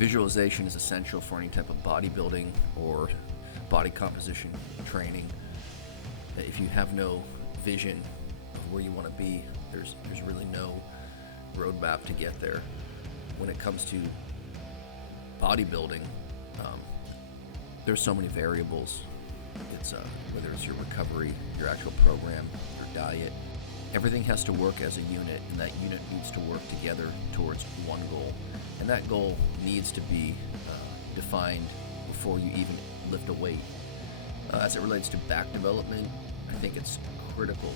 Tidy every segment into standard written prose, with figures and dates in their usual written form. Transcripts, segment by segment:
Visualization is essential for any type of bodybuilding or body composition training. If you have no vision of where you want to be, there's really no roadmap to get there. When it comes to bodybuilding, there's so many variables. It's whether it's your recovery, your actual program, your diet. Everything has to work as a unit, and that unit needs to work together towards one goal. And that goal needs to be defined before you even lift a weight. As it relates to back development, I think it's critical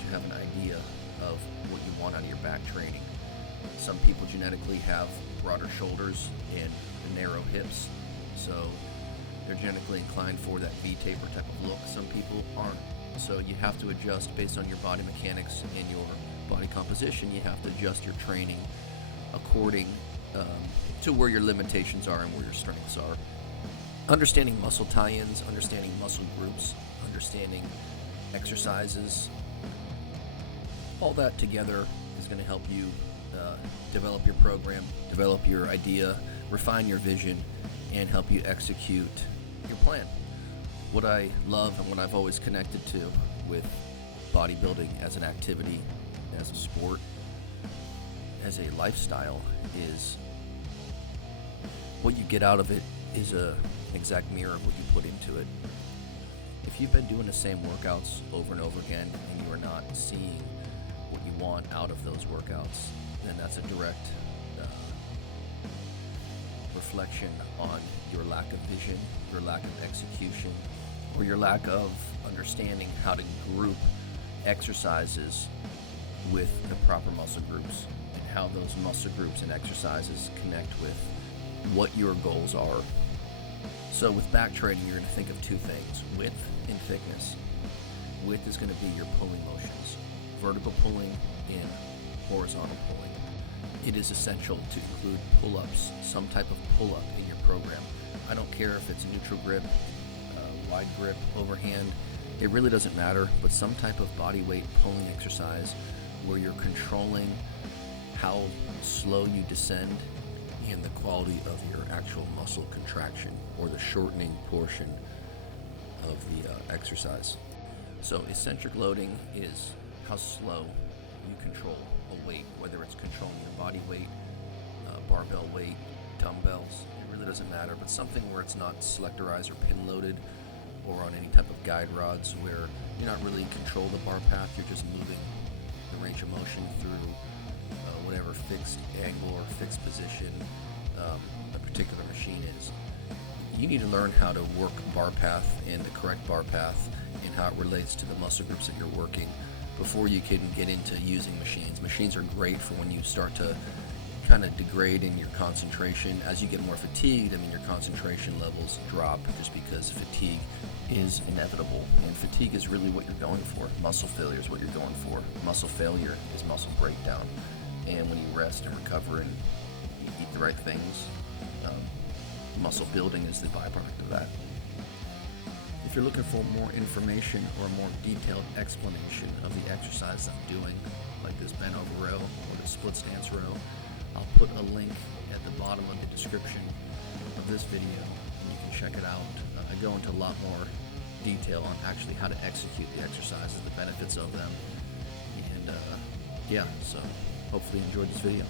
to have an idea of what you want out of your back training. Some people genetically have broader shoulders and narrow hips, so they're genetically inclined for that V-taper type of look. Some people aren't. So you have to adjust based on your body mechanics and your body composition. You have to adjust your training according to where your limitations are and where your strengths are. Understanding muscle tie-ins, understanding muscle groups, understanding exercises, all that together is going to help you develop your program, develop your idea, refine your vision, and help you execute your plan. What I love and what I've always connected to with bodybuilding as an activity, as a sport, as a lifestyle is what you get out of it is an exact mirror of what you put into it. If you've been doing the same workouts over and over again and you are not seeing what you want out of those workouts, then that's a direct reflection on your lack of vision, your lack of execution, or your lack of understanding how to group exercises with the proper muscle groups and how those muscle groups and exercises connect with what your goals are. So with back training, you're going to think of two things: width and thickness. Width is going to be your pulling motions, vertical pulling and horizontal pulling. It is essential to include pull-ups, some type of pull-up in your program. I don't care if it's neutral grip, wide grip, overhand. It really doesn't matter, but some type of body weight pulling exercise where you're controlling how slow you descend and the quality of your actual muscle contraction or the shortening portion of the exercise. So eccentric loading is how slow you control a weight, whether it's controlling your body weight, barbell weight, dumbbells. It really doesn't matter, but something where it's not selectorized or pin loaded or on any type of guide rods where you're not really in control of the bar path, you're just moving the range of motion through whatever fixed angle or fixed position a particular machine is. You need to learn how to work bar path and the correct bar path and how it relates to the muscle groups that you're working before you can get into using machines. Machines are great for when you start to kind of degrade in your concentration. As you get more fatigued, your concentration levels drop just because fatigue is inevitable. And fatigue is really what you're going for. Muscle failure is what you're going for. Muscle failure is muscle breakdown. And when you rest and recover and you eat the right things, muscle building is the byproduct of that. If you're looking for more information or a more detailed explanation of the exercise I'm doing, like this bent over row or the split stance row, I'll put a link at the bottom of the description of this video, and you can check it out. I go into a lot more detail on actually how to execute the exercises, the benefits of them, and so hopefully you enjoyed this video.